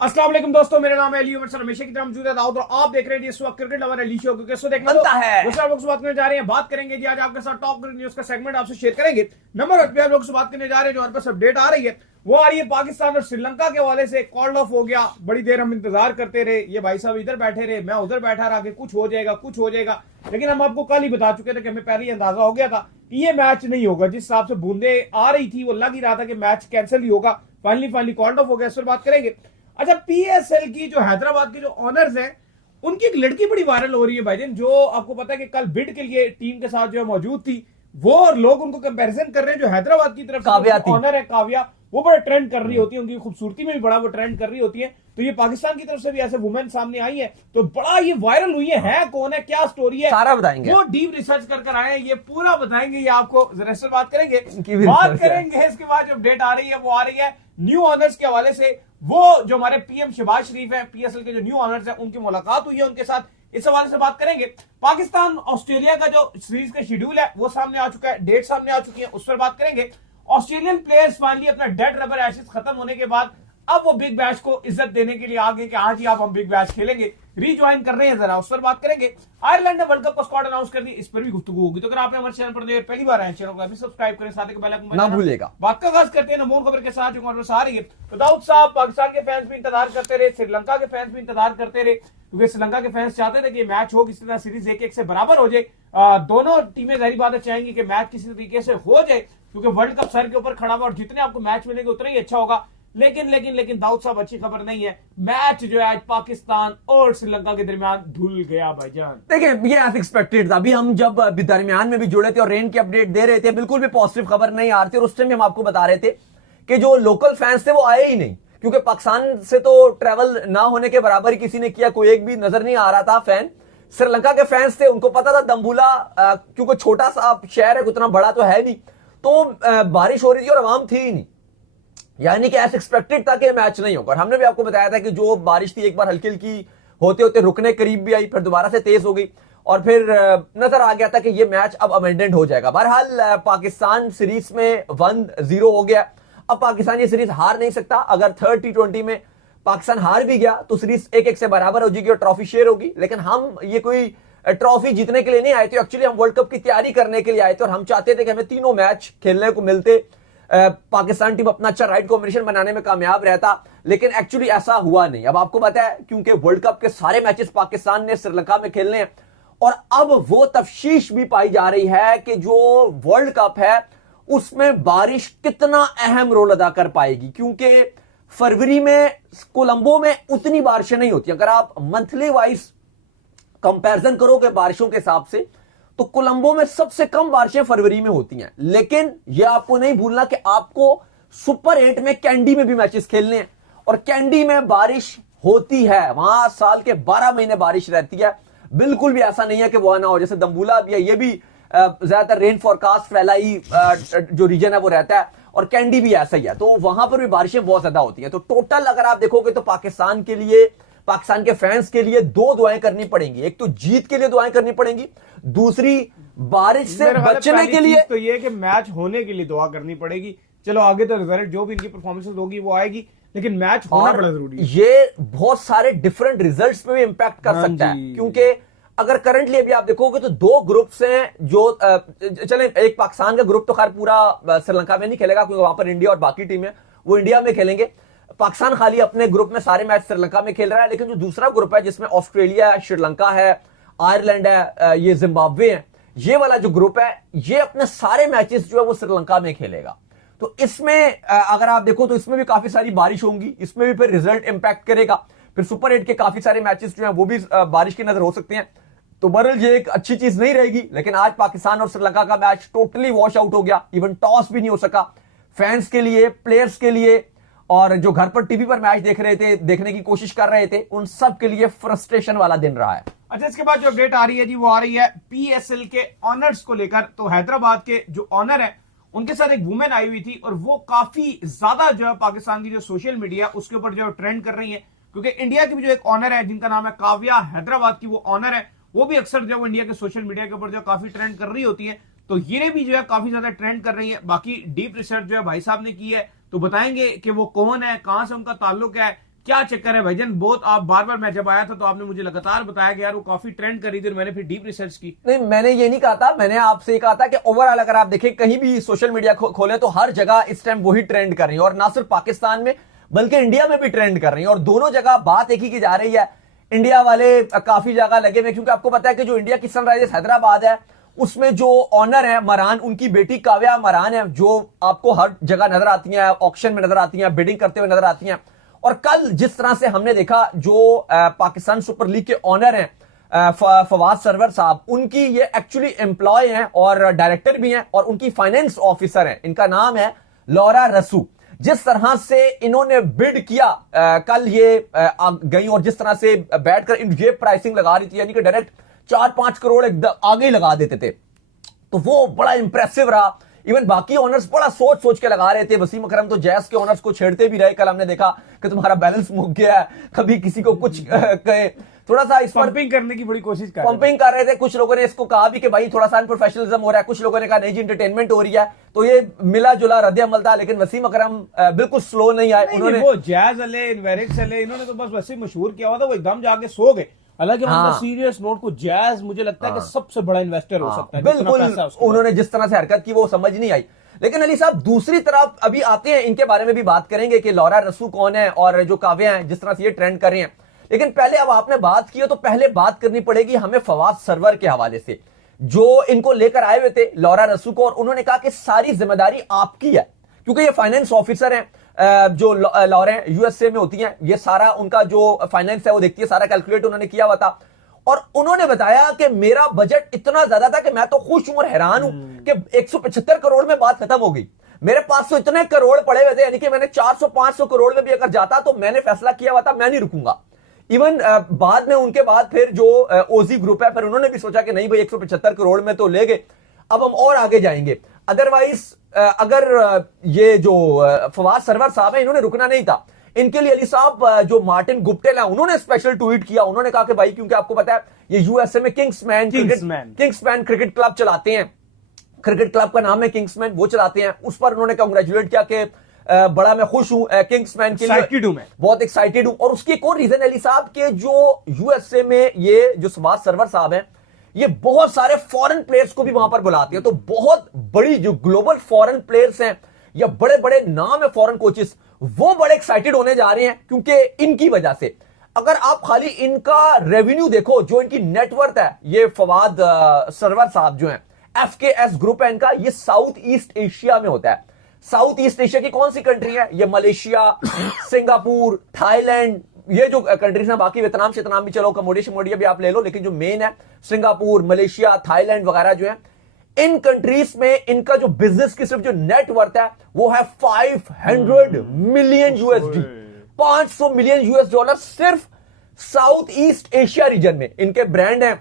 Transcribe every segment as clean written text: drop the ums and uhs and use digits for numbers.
अस्सलाम वालेकुम दोस्तों, मेरा नाम है अली उमर सर, हमेशा की तरह मौजूद है दाऊद और आप देख रहे हैं इस वक्त क्रिकेट लवर अली शो। क्योंकि इसको देखना बनता है। दूसरा लोग से बात करने जा रहे हैं, बात करेंगे जी आज आपके साथ टॉप क्रिकेट न्यूज का सेगमेंट आपसे शेयर करेंगे। नंबर 8 पे आप लोग से बात करने जा रहे हैं, जो हमारे पास अपडेट आ रही है वो आ रही है पाकिस्तान और श्रीलंका के हवाले से। कॉल्ड ऑफ हो गया, बड़ी देर हम इंतजार करते रहे, ये भाई साहब इधर बैठे रहे, मैं उधर बैठा रहा कि कुछ हो जाएगा कुछ हो जाएगा, लेकिन हम आपको कल ही बता चुके थे कि हमें पहले ही अंदाजा हो गया था कि ये मैच नहीं होगा। जिस हिसाब से बूंदे आ रही थी वो लग ही रहा था कि मैच कैंसिल ही होगा। फाइनली कॉल्ड ऑफ हो गया, इस पर बात करेंगे। अच्छा, पीएसएल की जो हैदराबाद के जो ऑनर्स हैं उनकी एक लड़की बड़ी वायरल हो रही है भाईजान, जो आपको पता है कि कल बिड के लिए टीम के साथ जो है मौजूद थी वो, और लोग उनको कंपैरिजन कर रहे हैं जो हैदराबाद की तरफ से ऑनर है काव्या, वो बड़ा ट्रेंड कर रही होती है, उनकी खूबसूरती में भी बड़ा वो ट्रेंड कर रही होती है। तो ये पाकिस्तान की तरफ से भी ऐसे वुमेन सामने आई है तो बड़ा ये वायरल हुई है कौन है, क्या स्टोरी है, सारा बताएंगे। वो डीप रिसर्च कर आए हैं, ये पूरा बताएंगे, ये आपको जरा बात करेंगे। बात करेंगे इसके बाद जो अपडेट आ रही है वो आ रही है न्यू ऑनर्स के हवाले से। वो जो हमारे पीएम शहबाज शरीफ है, पीएसएल के जो न्यू ऑनर्स है, उनकी मुलाकात हुई है उनके साथ, इस हवाले से बात करेंगे। पाकिस्तान ऑस्ट्रेलिया का जो सीरीज का शेड्यूल है वो सामने आ चुका है, डेट सामने आ चुकी है, उस पर बात करेंगे। ऑस्ट्रेलियन प्लेयर्स फाइनली अपना डेड रबर एशेस खत्म होने के बाद अब वो बिग बैश को इज्जत देने के लिए आ गए कि हाँ जी आप हम बिग बैश खेलेंगे, रीज्वाइन कर रहे हैं, जरा उस पर बात करेंगे। आयरलैंड ने वर्ल्ड कप का स्क्वाड अनाउंस कर दी, इस पर भी गुफ्तगू होगी। तो अगर आपने हमारे चैनल पर पहली बार आए, चैनल को अभी सब्सक्राइब करें, साथ ही बेल आइकन ना भूलिएगा। बात का आगाज करते हैं नमून खबर के साथ जो खबर आ रही है। तो दाऊद साहब, पाकिस्तान के फैंस भी इंतजार करते रहे, श्रीलंका के फैंस भी इंतजार करते रहे, क्योंकि श्रीलंका के फैंस चाहते थे कि मैच हो किसी तरह, सीरीज 1-1 से बराबर हो जाए। दोनों टीमें जाहिर बात है चाहेंगी कि मैच किसी तरीके से हो जाए, क्योंकि वर्ल्ड कप सर के ऊपर खड़ा हुआ और जितने आपको मैच मिलेंगे उतना ही अच्छा होगा। लेकिन दाऊद साहब अच्छी खबर नहीं है, मैच जो है आज पाकिस्तान और श्रीलंका के दरमियान धुल गया भाईजान। देखिए ये एज एक्सपेक्टेड था। अभी हम जब दरमियान में भी जुड़े थे और रेन की अपडेट दे रहे थे, बिल्कुल भी पॉजिटिव खबर नहीं आ रही थी, और उस टाइम हम आपको बता रहे थे कि जो लोकल फैंस थे वो आए ही नहीं, क्योंकि पाकिस्तान से तो ट्रेवल ना होने के बराबर ही किसी ने किया, कोई एक भी नजर नहीं आ रहा था फैन। श्रीलंका के फैंस थे, उनको पता था दम्बुला क्योंकि छोटा सा शहर है, उतना बड़ा तो है नहीं, तो बारिश हो रही थी और आवाम थी ही नहीं, यानी कि ऐसा एक्सपेक्टेड था कि मैच नहीं होगा। और हमने भी आपको बताया था कि जो बारिश थी एक बार हल्की हल्की होते होते रुकने करीब भी आई, फिर दोबारा से तेज हो गई, और फिर नजर आ गया था कि ये मैच अब अमेंडेड हो जाएगा। बहरहाल पाकिस्तान सीरीज में 1-0 हो गया। अब पाकिस्तान ये सीरीज हार नहीं सकता, अगर थर्ड T20 में पाकिस्तान हार भी गया तो सीरीज 1-1 से बराबर हो जाएगी और ट्रॉफी शेयर होगी। लेकिन हम ये कोई ट्रॉफी जीतने के लिए नहीं आए थे, एक्चुअली हम वर्ल्ड कप की तैयारी करने के लिए आए थे, और हम चाहते थे कि हमें तीनों मैच खेलने को मिलते, पाकिस्तान टीम अपना अच्छा राइट कॉम्बिनेशन बनाने में कामयाब रहता, लेकिन एक्चुअली ऐसा हुआ नहीं। अब आपको पता है क्योंकि वर्ल्ड कप के सारे मैचेस पाकिस्तान ने श्रीलंका में खेलने हैं, और अब वो तफ्शीश भी पाई जा रही है कि जो वर्ल्ड कप है उसमें बारिश कितना अहम रोल अदा कर पाएगी, क्योंकि फरवरी में कोलंबो में उतनी बारिशें नहीं होती। अगर आप मंथली वाइज कंपैरिजन करोगे बारिशों के हिसाब से, तो कोलंबो में सबसे कम बारिशें फरवरी में होती हैं। लेकिन यह आपको नहीं भूलना कि आपको सुपर 8 में कैंडी में भी मैचेस खेलने हैं, और कैंडी में बारिश होती है, वहां साल के 12 महीने बारिश रहती है। बिल्कुल भी ऐसा नहीं है कि वहां ना हो, जैसे दम्बुला भी है, ये भी ज्यादातर रेन फॉरकास्ट वाला ही जो रीजन है वो रहता है, और कैंडी भी ऐसा ही है, तो वहां पर भी बारिशें बहुत ज्यादा होती हैं। तो टोटल अगर आप देखोगे तो पाकिस्तान के लिए, पाकिस्तान के फैंस के लिए 2 दुआएं करनी पड़ेंगी। एक तो जीत के लिए दुआएं करनी पड़ेंगी, दूसरी बारिश से बचने के लिए। तो ये कि मैच होने के लिए दुआ करनी पड़ेगी। चलो आगे तो रिजल्ट जो भी इनकी परफॉर्मेंस होगी वो आएगी, लेकिन मैच होना बड़ा जरूरी है। ये बहुत सारे डिफरेंट रिजल्ट्स पे भी इंपैक्ट कर सकता है, क्योंकि अगर करंटली अभी आप देखोगे तो 2 ग्रुप्स हैं जो चले, एक पाकिस्तान का ग्रुप तो खैर पूरा श्रीलंका में नहीं खेलेगा, क्योंकि वहां पर इंडिया और बाकी टीमें वो इंडिया में खेलेंगे। पाकिस्तान खाली अपने ग्रुप में सारे मैच श्रीलंका में खेल रहा है, लेकिन जो दूसरा ग्रुप है जिसमें ऑस्ट्रेलिया है, श्रीलंका है, आयरलैंड है, ये जिम्बाब्वे है, ये वाला जो ग्रुप है ये अपने सारे मैचेस जो है वो श्रीलंका में खेलेगा। तो इसमें अगर आप देखो तो इसमें भी काफी सारी बारिश होंगी, इसमें भी फिर रिजल्ट इंपैक्ट करेगा। फिर सुपर 8 के काफी सारे मैचेस जो है वो भी बारिश की नजर हो सकते हैं। तो बहरहाल ये एक अच्छी चीज नहीं रहेगी। लेकिन आज पाकिस्तान और श्रीलंका का मैच टोटली वॉश आउट हो गया, इवन टॉस भी नहीं हो सका। फैंस के लिए, प्लेयर्स के लिए, और जो घर पर टीवी पर मैच देख रहे थे, देखने की कोशिश कर रहे थे, उन सब के लिए फ्रस्ट्रेशन वाला दिन रहा है। अच्छा, इसके बाद जो अपडेट आ रही है जी वो आ रही है पीएसएल के ऑनर्स को लेकर। तो हैदराबाद के जो ऑनर है उनके साथ एक वुमेन आई हुई थी, और वो काफी ज्यादा जो है पाकिस्तान की जो सोशल मीडिया उसके ऊपर जो ट्रेंड कर रही है, क्योंकि इंडिया की भी जो एक ऑनर है जिनका नाम है काव्या, हैदराबाद की वो ऑनर है, वो भी अक्सर जो इंडिया के सोशल मीडिया के ऊपर जो काफी ट्रेंड कर रही होती है। तो ये भी जो है काफी ज्यादा ट्रेंड कर रही है। बाकी डीप रिसर्च जो है भाई साहब ने की है, तो बताएंगे कि वो कौन है, कहां से उनका ताल्लुक है, क्या चक्कर है भाईजान? बहुत आप बार बार, मैं जब आया था तो आपने मुझे लगातार बताया कि यार वो कॉफी ट्रेंड कर रही थी और मैंने फिर डीप रिसर्च की। नहीं, मैंने ये नहीं कहा था, मैंने आपसे कहा था कि ओवरऑल अगर आप देखें कहीं भी सोशल मीडिया खोले तो हर जगह इस टाइम वही ट्रेंड कर रही है, और ना सिर्फ पाकिस्तान में बल्कि इंडिया में भी ट्रेंड कर रही है, और दोनों जगह बात एक ही की जा रही है। इंडिया वाले काफी जगह लगे हुए, क्योंकि आपको पता है कि जो इंडिया की सनराइजर्स हैदराबाद है उसमें जो ऑनर है मरान, उनकी बेटी काव्या मरान है, जो आपको हर जगह नजर आती हैं, ऑक्शन में नजर आती हैं, बिडिंग करते हुए नजर आती हैं। और कल जिस तरह से हमने देखा जो पाकिस्तान सुपर लीग के ऑनर हैं फवाद सरवर साहब, उनकी ये एक्चुअली एम्प्लॉय हैं और डायरेक्टर भी हैं, और उनकी फाइनेंस ऑफिसर हैं, इनका नाम है लौरा रसू। जिस तरह से इन्होंने बिड किया कल ये गई, और जिस तरह से बैठकर ये प्राइसिंग लगा रही थी, यानी कि डायरेक्ट 4-5 करोड़ आगे ही लगा देते थे, तो वो बड़ा इंप्रेसिव रहा। इवन बाकी ओनर्स बड़ा सोच सोच के लगा रहे थे। वसीम अकरम तो जैस के ओनर्स को छेड़ते भी रहे, कल हमने देखा कि तुम्हारा बैलेंस मुक गया है, कभी किसी को कुछ कहे, थोड़ा सा इस पर पंपिंग करने की बड़ी कोशिश कर रहे थे। कुछ लोगों ने इसको कहा भी कि भाई थोड़ा सा अनप्रोफेशनलिज्म हो रहा है, कुछ लोगों ने कहा नहीं जी एंटरटेनमेंट हो रही है, तो ये मिला जुला रद्द अमल था। लेकिन वसीम अकरम बिल्कुल स्लो नहीं आए, उन्होंने वो जैज अले इन्वेरिक्स अले इन्होंने तो बस वैसे मशहूर किया हुआ था, वो एकदम जाके सो गए। हालांकि सीरियस नोट को जैज मुझे लगता है कि सबसे बड़ा इन्वेस्टर हो सकता है, बिल्कुल उन्होंने जिस तरह से हरकत की वो समझ नहीं आई। लेकिन अली साहब दूसरी तरफ अभी आते हैं, इनके बारे में भी बात करेंगे कि लौरा रसू कौन है और जो काव्या है जिस तरह से ये ट्रेंड कर रहे हैं। लेकिन पहले, अब आपने बात की है तो पहले बात करनी पड़ेगी हमें फवाद सरवर के हवाले से, जो इनको लेकर आए हुए थे लौरा रसू को, और उन्होंने कहा कि सारी जिम्मेदारी आपकी है, क्योंकि ये फाइनेंस ऑफिसर हैं, जो लॉरें यूएसए में होती हैं, ये सारा उनका जो फाइनेंस है वो देखती है, सारा कैलकुलेट उन्होंने किया हुआ था। और उन्होंने बताया कि मेरा बजट इतना ज्यादा था कि मैं तो खुश हूं और हैरान हूं कि 175 करोड़ में बात खत्म हो गई। मेरे पास तो इतने करोड़ पड़े हुए थे, यानी कि मैंने 400-500 करोड़ में भी अगर जाता तो मैंने फैसला किया हुआ था मैं नहीं रुकूंगा। इवन बाद में उनके बाद फिर जो ओजी ग्रुप है, फिर उन्होंने भी सोचा कि नहीं भाई 175 करोड़ में तो ले गए, अब हम और आगे जाएंगे। अदरवाइज अगर ये जो फवाद सरवर साहब है इन्होंने रुकना नहीं था। इनके लिए अली साहब जो मार्टिन गुप्टेल है उन्होंने स्पेशल ट्वीट किया, उन्होंने कहा कि भाई क्योंकि आपको पता है ये यूएसए में किंग्समैन क्रिकेट क्लब चलाते हैं, क्रिकेट क्लब का नाम है किंग्समैन, वो चलाते हैं, उस पर उन्होंने कांग्रेचुलेट किया कि बड़ा मैं खुश हूं किंग्समैन के लिए, बहुत एक्साइटेड हूं। और उसकी एक और रीजन अली साहब के जो यूएसए में ये जो फवाद सरवर साहब है ये बहुत सारे फॉरेन प्लेयर्स को भी वहां पर बुलाते हैं, तो बहुत बड़ी जो ग्लोबल फॉरेन प्लेयर्स हैं या बड़े बड़े नाम है फॉरेन कोचेस, वो बड़े एक्साइटेड होने जा रहे हैं क्योंकि इनकी वजह से। अगर आप खाली इनका रेवेन्यू देखो, जो इनकी नेटवर्थ है, ये फवाद सरवर साहब जो हैं, FKS ग्रुप है इनका, ये साउथ ईस्ट एशिया में होता है। साउथ ईस्ट एशिया की कौन सी कंट्री है? ये मलेशिया, सिंगापुर, थाईलैंड, ये जो कंट्रीज हैं, बाकी वियतनाम शेतनाम भी चलो, कम्बोडिया भी आप ले लो, लेकिन जो मेन है सिंगापुर, मलेशिया, थाईलैंड वगैरह जो है, इन कंट्रीज में इनका जो बिजनेस की सिर्फ जो नेटवर्थ है वो है 500 million USD, 500 million US dollar सिर्फ साउथ ईस्ट एशिया रीजन में। इनके ब्रांड हैं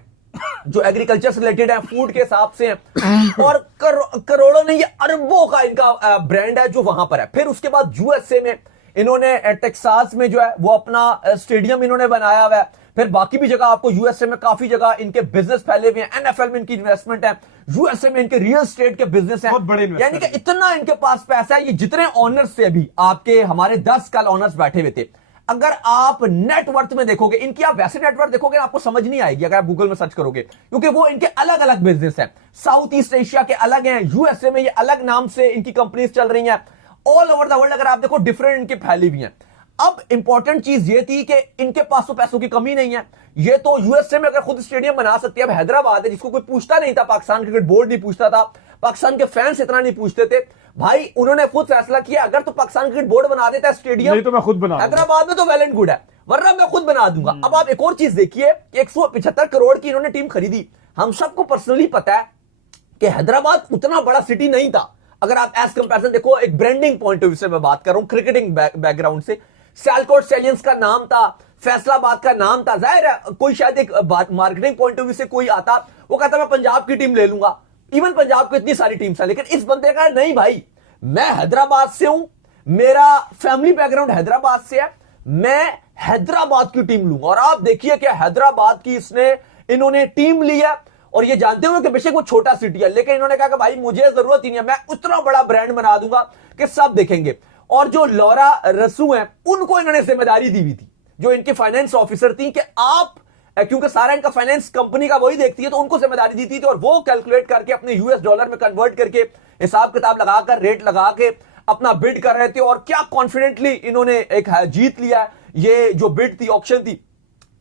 जो एग्रीकल्चर से रिलेटेड है, फूड के हिसाब से हैं, और करोड़ों नहीं, ये अरबों का इनका ब्रांड है जो वहां पर है। फिर उसके बाद यूएसए में इन्होंने टेक्सास में जो है वो अपना स्टेडियम इन्होंने बनाया हुआ है। फिर बाकी भी जगह आपको यूएसए में काफी जगह इनके बिजनेस फैले हुए हैं, NFL में इनकी इन्वेस्टमेंट है, यूएसए में इनके रियल एस्टेट के बिजनेस हैं, यानी कि इतना इनके पास पैसा है। ये जितने ऑनर्स थे अभी आपके हमारे 10 कल ऑनर्स बैठे हुए थे, अगर आप नेटवर्थ में देखोगे इनकी, आप वैसे नेटवर्थ देखोगे आपको समझ नहीं आएगी अगर आप गूगल में सर्च करोगे, क्योंकि वो इनके अलग अलग बिजनेस हैं। साउथ ईस्ट एशिया के अलग हैं, यूएसए में ये अलग नाम से इनकी कंपनीज चल रही हैं, ऑल ओवर द वर्ल्ड अगर आप देखो डिफरेंट इनकी फैली हुई हैं। अब इंपॉर्टेंट चीज ये थी कि इनके पास तो पैसों की कमी नहीं है, ये तो यूएसए में अगर खुद स्टेडियम बना सकते हैं। अब हैदराबाद है जिसको कोई पूछता नहीं था, पाकिस्तान क्रिकेट बोर्ड नहीं पूछता था, पाकिस्तान के फैंस इतना नहीं पूछते थे, भाई उन्होंने खुद फैसला किया अगर तो पाकिस्तान क्रिकेट बोर्ड बना देता है स्टेडियम, नहीं तो मैं खुद बना हैदराबाद में तो वेल एंड गुड है, वरना मैं खुद बना दूंगा। अब आप एक और चीज देखिए, 175 करोड़ की इन्होंने टीम खरीदी। हम सबको पर्सनली पता है कि हैदराबाद उतना बड़ा सिटी नहीं था, अगर आप एज कंपैरिजन देखो, एक ब्रांडिंग पॉइंट ऑफ व्यू से मैं बात कर रहा हूं, क्रिकेटिंग बैकग्राउंड से, सियालकोट सैलियंस का नाम था, फैसलाबाद का नाम था। जाहिर है कोई शायद एक मार्केटिंग पॉइंट ऑफ व्यू से कोई आता, वो कहता मैं पंजाब की टीम ले लूंगा, इवन पंजाब को इतनी सारी टीम्स है, लेकिन इस बंदे का नहीं भाई, मैं हैदराबाद से हूं, मेरा फैमिली बैकग्राउंड हैदराबाद से है, मैं हैदराबाद की टीम लूंगा। और आप देखिए कि हैदराबाद की इन्होंने टीम ली है, और ये जानते हुए कि बेशक वो छोटा सिटी है, लेकिन इन्होंने कहा कि भाई मुझे जरूरत ही नहीं है, मैं उतना बड़ा ब्रांड बना दूंगा कि सब देखेंगे। और जो लौरा रसू हैं उनको इन्होंने जिम्मेदारी दी हुई थी, जो इनके फाइनेंस ऑफिसर थी, कि आप, क्योंकि सारा इनका फाइनेंस कंपनी का वही देखती है, तो उनको जिम्मेदारी दी थी और वो कैलकुलेट करके अपने यूएस डॉलर में कन्वर्ट करके हिसाब किताब लगाकर रेट लगा के अपना बिड कर रहे थे। और क्या कॉन्फिडेंटली इन्होंने एक जीत लिया ये जो बिड थी, ऑक्शन थी।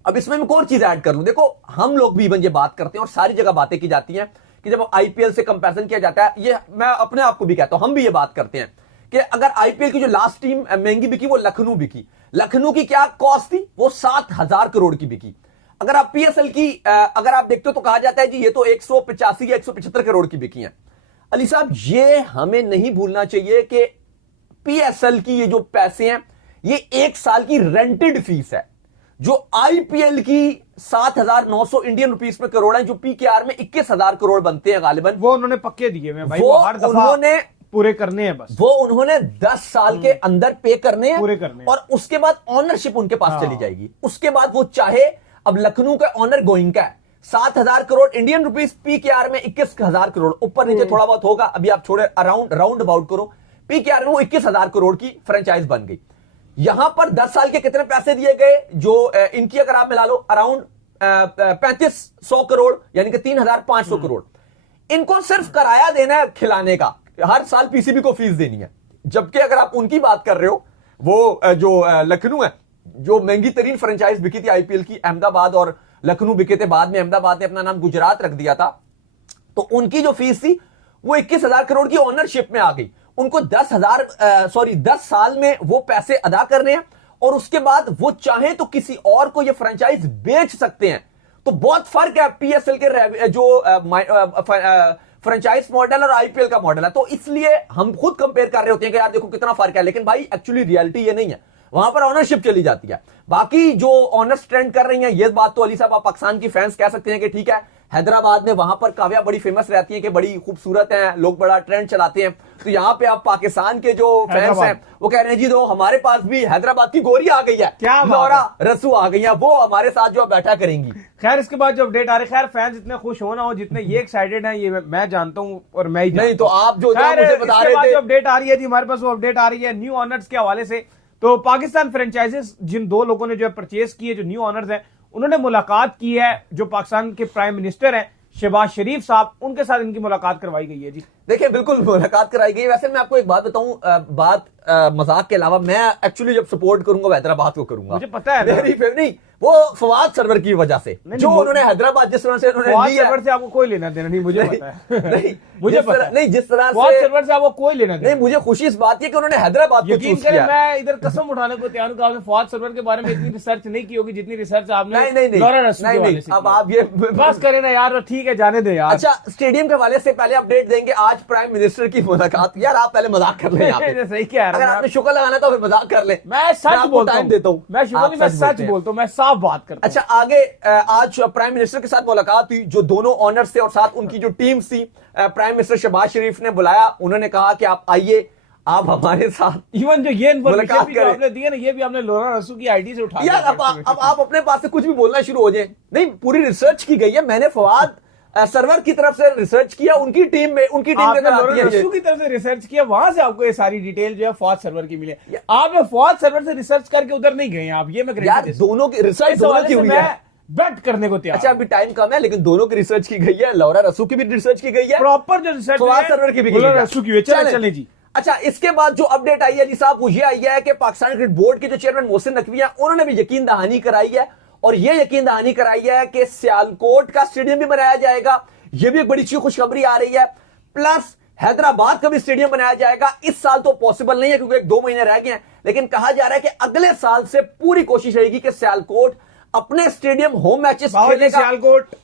अब इसमें मैं एक और चीज ऐड कर लूं, देखो हम लोग भी इवन ये बात करते हैं और सारी जगह बातें की जाती हैं कि जब आईपीएल से कंपैरिजन किया जाता है, ये मैं अपने आप को भी कहता हूं, हम भी ये बात करते हैं कि अगर आईपीएल की जो लास्ट टीम महंगी बिकी वो लखनऊ बिकी। लखनऊ की क्या कॉस्ट थी, वो 7,000 करोड़ की बिकी। अगर आप पीएसएल की अगर आप देखते हो तो कहा जाता है जी ये तो 185 या 175 करोड़ की बिकी है। अली साहब, ये हमें नहीं भूलना चाहिए कि पीएसएल की ये जो पैसे हैं ये एक साल की रेंटेड फीस है, जो आईपीएल की 7,900 इंडियन रुपीस में करोड़ है, जो पीकेआर में 21,000 करोड़ बनते हैं गालिबन। वो उन्होंने पक्के दिए हैं भाई, वो हर दफा उन्होंने पूरे करने हैं, बस वो उन्होंने 10 साल के अंदर पे करने हैं, पूरे करने हैं। और उसके बाद ऑनरशिप उनके पास चली जाएगी। उसके बाद वो चाहे, अब लखनऊ का ऑनर गोइंग का है 7,000 करोड़ इंडियन रुपीस, पीकेआर में 21,000 करोड़, ऊपर नीचे थोड़ा बहुत होगा, अभी आप छोड़े अराउंड राउंड अबाउट करो, पीकेआर में वो 21,000 करोड़ की फ्रेंचाइज बन गई। यहां पर 10 साल के कितने पैसे दिए गए, जो इनकी अगर आप मिला लो अराउंड 3,500 करोड़, यानी कि 3,500 करोड़। इनको सिर्फ किराया देना है खिलाने का, हर साल पीसीबी को फीस देनी है। जबकि अगर आप उनकी बात कर रहे हो, वो जो लखनऊ है, जो महंगी तरीन फ्रेंचाइज बिकी थी आईपीएल की, अहमदाबाद और लखनऊ बिके थे, बाद में अहमदाबाद ने अपना नाम गुजरात रख दिया था, तो उनकी जो फीस थी वो 21,000 करोड़ की ओनरशिप में आ गई। उनको 10 साल में वो पैसे अदा करने हैं, और उसके बाद वो चाहे तो किसी और को ये फ्रेंचाइज बेच सकते हैं। तो बहुत फर्क है पीएसएल के जो फ्रेंचाइज मॉडल और आईपीएल का मॉडल है। तो इसलिए हम खुद कंपेयर कर रहे होते हैं कि यार देखो कितना फर्क है, लेकिन भाई एक्चुअली रियलिटी ये नहीं है, वहां पर ऑनरशिप चली जाती है। बाकी जो ऑनर्स ट्रेंड कर रही हैं, ये बात तो अली साहब आप पाकिस्तान की फैंस कह सकते हैं कि ठीक है, हैदराबाद में वहां पर काव्या बड़ी फेमस रहती है कि बड़ी खूबसूरत है, लोग बड़ा ट्रेंड चलाते हैं। तो यहाँ पे आप पाकिस्तान के जो फैंस हैं वो कह रहे हैं जी दो हमारे पास भी हैदराबाद की गोरी आ गई है, क्या लौरा रसू आ गई है, वो हमारे साथ जो बैठा करेंगी। खैर इसके बाद जो अपडेट आ रहे, खैर फैंस इतने खुश हो ना हो जितने ये एक्साइटेड हैं, ये मैं जानता हूं, और मैं ही नहीं तो आप जो मुझे बता रहे थे, जो अपडेट आ रही है जी हमारे पास, वो अपडेट आ रही है न्यू ऑनर्स के हवाले से। तो पाकिस्तान फ्रेंचाइजेस जिन दो लोगों ने जो परचेज किए, जो न्यू ऑनर्स हैं, उन्होंने मुलाकात की है जो पाकिस्तान के प्राइम मिनिस्टर हैं शहबाज शरीफ साहब, उनके साथ इनकी मुलाकात करवाई गई है जी। देखिए बिल्कुल मुलाकात कराई गई। वैसे मैं आपको एक बात बताऊं, मजाक के अलावा मैं एक्चुअली जब सपोर्ट करूंगा हैदराबाद को करूंगा, मुझे पता है मेरी नहीं, वो फवाद सरवर की वजह से जो उन्होंने हैदराबाद जिस तरह से उन्होंने लिया, सरवर से आपको कोई लेना देना नहीं, मुझे पता है। नहीं मुझे पता है, नहीं जिस तरह फवाद से सरवर से आपको कोई लेना देना नहीं, मुझे खुशी इस बात की कि उन्होंने हैदराबाद को यकीन चूज करें, किया। मैं इधर कसम उठाने को तैयार हूं, आपने फवाद सरवर के बारे में इतनी रिसर्च नहीं की होगी जितनी रिसर्च आपने लौरा रसूल के हवाले से की। अब आप ये बस करें ना यार, ठीक है जाने दे यार। अच्छा, स्टेडियम के हवाले से पहले अपडेट देंगे, आज प्राइम मिनिस्टर की मुलाकात। यार आप पहले मजाक कर ले यहाँ पे। सही कह रहा अगर आपने शुक्र लगाना तो फिर मजाक कर ले। मैं सच बोलता हूं, देता हूं, मैं शुक्र नहीं, मैं सच बोलता हूं, मैं साफ बात करता हूं। अच्छा आगे, आज प्राइम मिनिस्टर के साथ मुलाकात हुई, जो दोनों ऑनर्स थे और साथ उनकी जो टीम थी, प्राइम मिनिस्टर शहबाज शरीफ ने बुलाया, उन्होंने कहा कि आप आइए, आप हमारे साथ इवन जो ये मुलाकात इन्फॉर्मेशन आपने दी है ना, ये भी आपने लौरा रसूल की आईडी से उठा यार। अब आप अपने पास से कुछ भी बोलना शुरू हो जाए। नहीं, पूरी रिसर्च की गई है, मैंने फवाद सर्वर की तरफ से रिसर्च किया, उनकी टीम के रसूल की तरफ से रिसर्च किया, वहां से आपको ये सारी डिटेल जो है फवाद सर्वर की मिले। आपने फवाद सर्वर से रिसर्च करके उधर नहीं गए आप, ये मैं यार दोनों की रिसर्च दोनों की हुई है, बेट करने को तैयार। अच्छा अभी टाइम कम है, लेकिन दोनों की रिसर्च की गई है, लौरा रसूल की भी रिसर्च की गई है, प्रॉपर जो रिसर्च फवाद सर्वर की भी लौरा रसूल की। चले जी। अच्छा, इसके बाद जो अपडेट आई है जी साहब, वो ये आई है कि पाकिस्तान क्रिकेट बोर्ड के जो चेयरमैन मोहसिन नकवी हैं, उन्होंने भी यकीन दहानी कराई है, और ये यकीन दहानी कराई है कि सियालकोट का स्टेडियम भी बनाया जाएगा। ये भी एक बड़ी अच्छी खुशखबरी आ रही है। प्लस हैदराबाद का भी स्टेडियम बनाया जाएगा। इस साल तो पॉसिबल नहीं है क्योंकि 1-2 महीने रह गए हैं, लेकिन कहा जा रहा है कि अगले साल से पूरी कोशिश रहेगी कि सियालकोट अपने स्टेडियम होम मैचेस खेलेगा। सियालकोट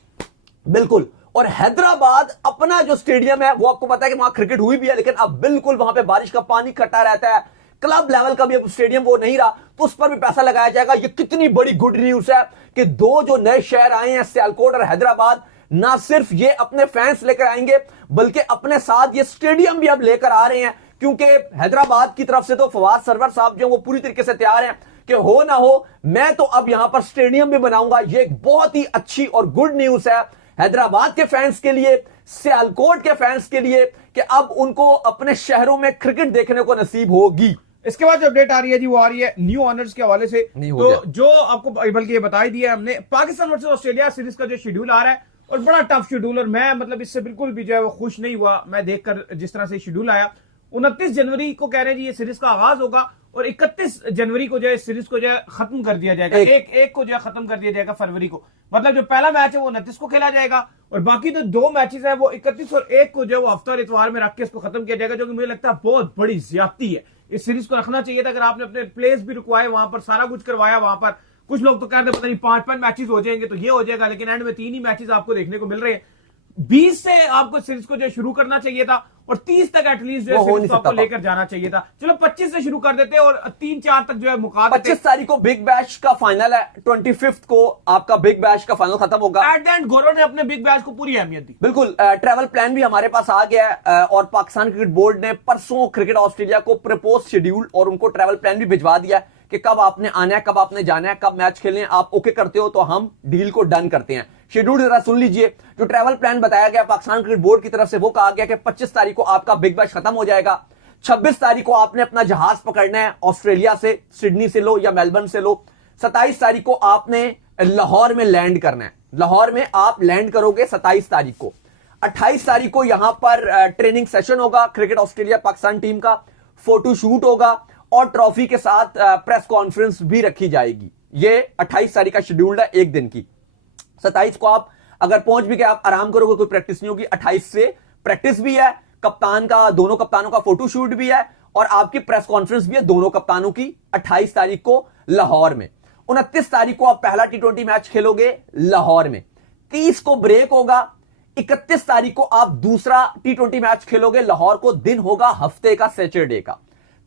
बिल्कुल। और हैदराबाद अपना जो स्टेडियम है, वो आपको पता है कि वहां क्रिकेट हुई भी है, लेकिन अब बिल्कुल वहां पे बारिश का पानी इकट्ठा रहता है, क्लब लेवल का भी अब स्टेडियम वो नहीं रहा, तो उस पर भी पैसा लगाया जाएगा। ये कितनी बड़ी गुड न्यूज है कि दो जो नए शहर आए हैं, सियालकोट और हैदराबाद, ना सिर्फ ये अपने फैंस लेकर आएंगे, बल्कि अपने साथ ये स्टेडियम भी अब लेकर आ रहे हैं, क्योंकि हैदराबाद की तरफ से तो फवाद सरवर साहब जो वो पूरी तरीके से तैयार हैं कि हो ना हो, मैं तो अब यहां पर स्टेडियम भी बनाऊंगा। ये एक बहुत ही अच्छी और गुड न्यूज है हैदराबाद के फैंस के लिए, सियालकोट के फैंस के लिए, कि अब उनको अपने शहरों में क्रिकेट देखने को नसीब होगी। इसके बाद जो अपडेट आ रही है जी वो आ रही है न्यू ऑनर्स के हवाले से। तो जो आपको बल्कि ये बता ही दिया हमने, पाकिस्तान वर्सेस ऑस्ट्रेलिया सीरीज का जो शेड्यूल आ रहा है और बड़ा टफ शेड्यूल, और मैं मतलब इससे बिल्कुल भी जो है वो खुश नहीं हुआ मैं देखकर जिस तरह से शेड्यूल आया। 29 जनवरी को कह रहे हैं जी ये सीरीज का आगाज होगा और 31 जनवरी को जो है सीरीज को जो है खत्म कर दिया जाएगा, एक को जो है खत्म कर दिया जाएगा फरवरी को। मतलब जो पहला मैच है वो 29 को खेला जाएगा और बाकी तो 2 मैचेस है वो 31 और 1 को जो है वो हफ्ता और इतवार में रख के इसको खत्म किया जाएगा, जो कि मुझे लगता है बहुत बड़ी ज्यादती है। इस सीरीज को रखना चाहिए था, अगर आपने अपने प्लेयर्स भी रुकवाए वहां पर, सारा कुछ करवाया वहां पर। कुछ लोग तो कहते हैं पता नहीं 5 मैचेस हो जाएंगे तो ये हो जाएगा, लेकिन एंड में 3 ही मैचेस आपको देखने को मिल रहे हैं। 20 से आपको सीरीज को जो शुरू करना चाहिए था और 30 तक एटलीस्ट जो है आपको लेकर जाना चाहिए था। चलो 25 से शुरू कर देते और 3-4 तक जो है मुका देते। 25 तारीख को बिग बैश का फाइनल है, 25 को आपका बिग बैश का फाइनल खत्म होगा। एट द एंड गौरव ने अपने बिग बैश को पूरी अहमियत दी। बिल्कुल, ट्रैवल प्लान भी हमारे पास आ गया है और पाकिस्तान क्रिकेट बोर्ड ने परसों क्रिकेट ऑस्ट्रेलिया को प्रपोज शेड्यूल और उनको ट्रैवल प्लान भी भिजवा दिया है कि कब आपने आना है, कब आपने जाना है, कब मैच खेलने हैं। आप ओके करते हो तो हम डील को डन करते हैं। शेड्यूल जरा सुन लीजिए। जो ट्रैवल प्लान बताया गया पाकिस्तान क्रिकेट बोर्ड की तरफ से, वो कहा गया कि 25 तारीख को आपका बिग बैश खत्म हो जाएगा। 26 तारीख को आपने अपना जहाज पकड़ना है ऑस्ट्रेलिया से, सिडनी से लो या मेलबर्न से लो। 27 तारीख को आपने लाहौर में लैंड करना है, लाहौर में आप लैंड करोगे 27 तारीख को। 28 तारीख को यहां पर ट्रेनिंग सेशन होगा क्रिकेट ऑस्ट्रेलिया पाकिस्तान टीम का, फोटो शूट होगा और ट्रॉफी के साथ प्रेस कॉन्फ्रेंस भी रखी जाएगी। ये 28 तारीख का शेड्यूल है, एक दिन की। 27 को आप अगर पहुंच भी गए आप आराम करोगे, कोई प्रैक्टिस नहीं होगी। 28 से प्रैक्टिस भी है, कप्तान का, दोनों कप्तानों का फोटो शूट भी है और आपकी प्रेस कॉन्फ्रेंस भी है दोनों कप्तानों की 28 तारीख को लाहौर में। 29 तारीख को आप पहला T20 मैच खेलोगे लाहौर में। 30 को ब्रेक होगा। 31 तारीख को आप दूसरा T20 मैच खेलोगे लाहौर को। दिन होगा हफ्ते का, सैटरडे का।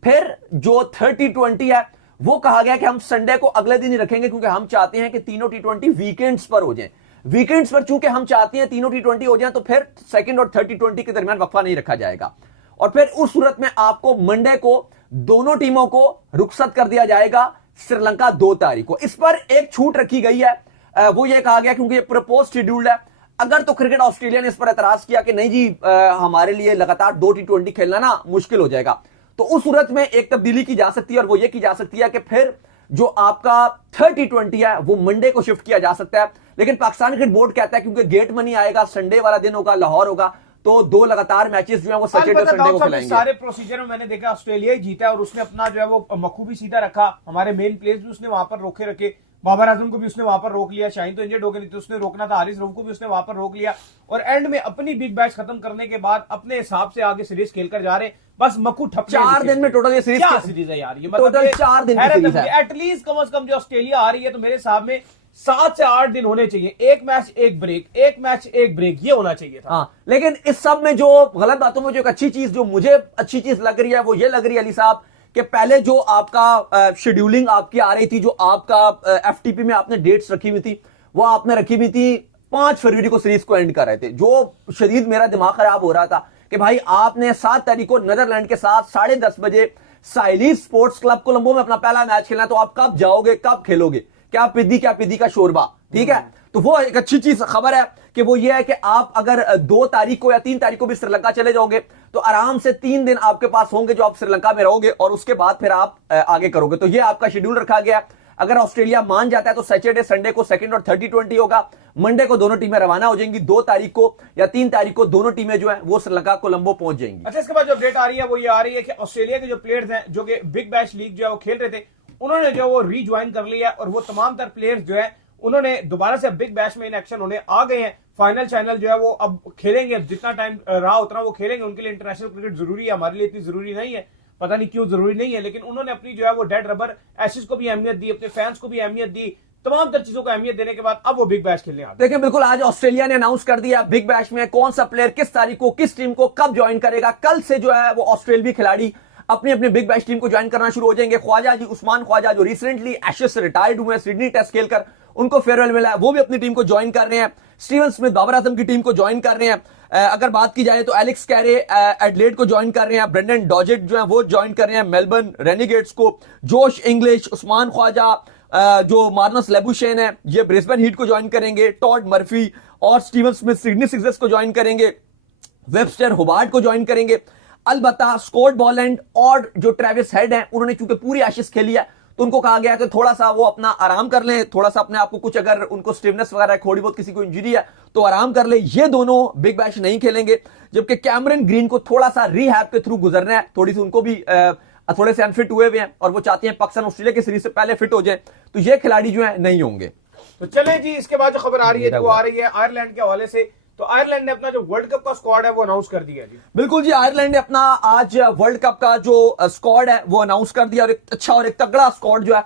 फिर जो 30-20 है वो कहा गया कि हम संडे को अगले दिन ही रखेंगे, क्योंकि हम चाहते हैं कि तीनों T20 वीकेंड्स पर हो जाएं। वीकेंड्स पर चूंकि हम चाहते हैं तीनों T20 हो जाएं, तो फिर सेकंड और 30-20 के दरमियान वक्फा नहीं रखा जाएगा। और फिर उस सूरत में आपको मंडे को दोनों टीमों को रुखसत कर दिया जाएगा श्रीलंका 2 तारीख को। इस पर एक छूट रखी गई है, वो ये कहा गया क्योंकि ये प्रपोज शेड्यूल है। अगर तो क्रिकेट ऑस्ट्रेलिया ने इस पर एतराज किया कि नहीं जी हमारे लिए लगातार 2 T20 खेलना ना मुश्किल हो जाएगा, तो उस सूरत में एक तब्दीली की जा सकती है और वो ये की जा सकती है कि फिर जो आपका 30-20 है वो मंडे को शिफ्ट किया जा सकता है। लेकिन पाकिस्तान क्रिकेट बोर्ड कहता है क्योंकि गेट मनी आएगा, संडे वाला दिन होगा, लाहौर होगा, तो 2 लगातार मैचेस जो है वो सैटरडे और संडे को खिलाएंगे। सारे प्रोसीजर में मैंने देखा ऑस्ट्रेलिया ही जीता और उसने अपना जो है वो मखू भी सीधा रखा। हमारे मेन प्लेयर्स भी उसने वहां पर रोके रखे। बाबर आजम को भी उसने वहां पर रोक लिया, शाहीन तो इंजर्ड हो गए, नहीं तो उसने रोकना था। हारिस रऊफ को भी उसने वहां पर रोक लिया और एंड में अपनी बिग बैच खत्म करने के बाद अपने हिसाब से आगे सीरीज खेलकर जा रहे हैं। बस मक्खू ठप 4 दिन में टोटल ये सीरीज, क्या सीरीज है यार ये, टोटल 4 दिन की सीरीज है। एटलीस्ट कम से कम जो ऑस्ट्रेलिया आ रही है तो मेरे हिसाब में 7 से 8 दिन होने चाहिए। एक मैच एक ब्रेक, एक मैच एक ब्रेक, ये होना चाहिए था। हाँ, लेकिन इस सब में जो गलत बातों में जो एक अच्छी चीज, जो मुझे अच्छी चीज लग रही है वो ये लग रही है अली साहब कि पहले जो आपका शेड्यूलिंग आपकी आ रही थी, जो आपका एफटीपी में आपने डेट्स रखी हुई थी, वो आपने रखी हुई थी 5 फरवरी को सीरीज को एंड कर रहे थे। जो शदीद मेरा दिमाग खराब हो रहा था कि भाई आपने 7 तारीख को नीदरलैंड के साथ 10:30 बजे साइलीस स्पोर्ट्स क्लब कोलंबो में अपना पहला मैच खेलना है, तो आप कब जाओगे, कब खेलोगे, क्या पिद्दी का शोरबा, ठीक है। तो वो एक अच्छी चीज खबर है कि वो ये है कि आप अगर 2 तारीख को या 3 तारीख को भी श्रीलंका चले जाओगे तो आराम से 3 दिन आपके पास होंगे जो आप श्रीलंका में रहोगे और उसके बाद फिर आप आगे करोगे। तो ये आपका शेड्यूल रखा गया। अगर ऑस्ट्रेलिया मान जाता है तो सैटरडे संडे को सेकंड और 30-20 होगा। मंडे को दोनों टीमें रवाना हो जाएंगी। 2 तारीख को या 3 तारीख को दोनों टीमें जो है वो श्रीलंका कोलंबो पहुंच जाएंगी। अच्छा, इसके बाद जो अपडेट आ रही है वो ये आ रही है कि ऑस्ट्रेलिया के जो प्लेयर्स हैं जो कि बिग बैश लीग जो है वो खेल रहे थे, उन्होंने जो वो रीज्वाइन कर लिया और वो तमाम तर प्लेयर्स जो है उन्होंने दोबारा से बिग बैश में इन एक्शन होने आ गए हैं। फाइनल चैनल जो है वो अब खेलेंगे, जितना टाइम रहा उतना वो खेलेंगे। उनके लिए इंटरनेशनल क्रिकेट जरूरी है, हमारे लिए इतनी जरूरी नहीं है, पता नहीं क्यों जरूरी नहीं है, लेकिन उन्होंने अपनी जो है वो डेड रबर एशेज को भी अहमियत दी, अपने फैंस को भी अहमियत दी। तमाम तर चीजों को अहमियत देने के बाद अब वो बिग बैश खेलने आ गए। देखिए बिल्कुल, आज ऑस्ट्रेलिया ने अनाउंस कर दिया बिग बैश में कौन सा प्लेयर किस तारीख को किस टीम को कब ज्वाइन करेगा। कल से जो है वो ऑस्ट्रेलियाई खिलाड़ी अपनी अपनी बिग बैश टीम को ज्वाइन करना शुरू हो जाएंगे। ख्वाजा जी, उस्मान ख्वाजा जो रिसेंटली एशेज से रिटायर्ड हुए हैं, सिडनी टेस्ट खेलकर उनको फेयरवेल मिला है, वो भी अपनी टीम को ज्वाइन कर रहे हैं। स्टीवन स्मिथ बाबर आजम की टीम को ज्वाइन कर रहे हैं। अगर बात की जाए तो एलेक्स कैरे एडलेड को ज्वाइन कर रहे हैं। ब्रेंडन डॉजेट जो है वो ज्वाइन कर रहे हैं मेलबर्न रेनिगेट्स को। जोश इंग्लिश, उस्मान ख्वाजा, जो मार्नस लेबुशेन है ये ब्रिस्बेन हीट को ज्वाइन करेंगे। टॉड मर्फी और स्टीवन स्मिथ सिडनी सिक्सर्स को ज्वाइन करेंगे। वेबस्टर होबार्ट को ज्वाइन करेंगे। अलबत्ता स्कॉट बॉलैंड और जो ट्रेविस हेड हैं, उन्होंने चूंकि पूरी एशेज खेली है, तो उनको कहा गया कि थोड़ा सा वो अपना आराम कर लें, थोड़ा सा अपने आप को कुछ, अगर उनको स्टिफनेस वगैरह थोड़ी बहुत किसी को इंजरी है तो आराम कर ले। ये दोनों बिग बैश नहीं खेलेंगे, जबकि कैमरन ग्रीन को थोड़ा सा रिहैब के थ्रू गुजरना है, थोड़ी सी उनको भी थोड़े से अनफिट हुए हुए हैं और वो चाहते हैं पाकिस्तान ऑस्ट्रेलिया की सीरीज से पहले फिट हो जाए, तो ये खिलाड़ी जो है नहीं होंगे। तो चले जी, इसके बाद जो खबर आ रही है वो आ रही है आयरलैंड के हवाले से। तो आयरलैंड ने अपना जो वर्ल्ड कप का स्क्वाड है वो अनाउंस कर दिया जी। बिल्कुल जी, आयरलैंड ने अपना आज वर्ल्ड कप का जो स्क्वाड है वो अनाउंस कर दिया, और एक अच्छा और एक तगड़ा स्क्वाड जो है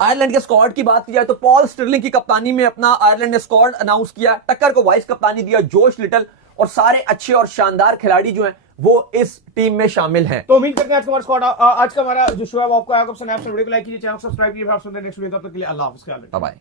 आयरलैंड के स्क्वाड की बात की जाए तो पॉल स्टिरलिंग की कप्तानी में अपना आयरलैंड ने स्क्वाड अनाउंस किया। टक्कर को वाइस कप्तानी दिया जोश लिटल, और सारे अच्छे और शानदार खिलाड़ी जो हैं वो इस टीम में शामिल हैं। तो उम्मीद करते हैं आज का हमारा स्क्वाड, आज का हमारा जो शो है वो आपको आएगा। वीडियो को लाइक कीजिए, चैनल सब्सक्राइब कीजिए। नेक्स्ट वीडियो तब तक के लिए अल्लाह हाफिज़। Bye bye.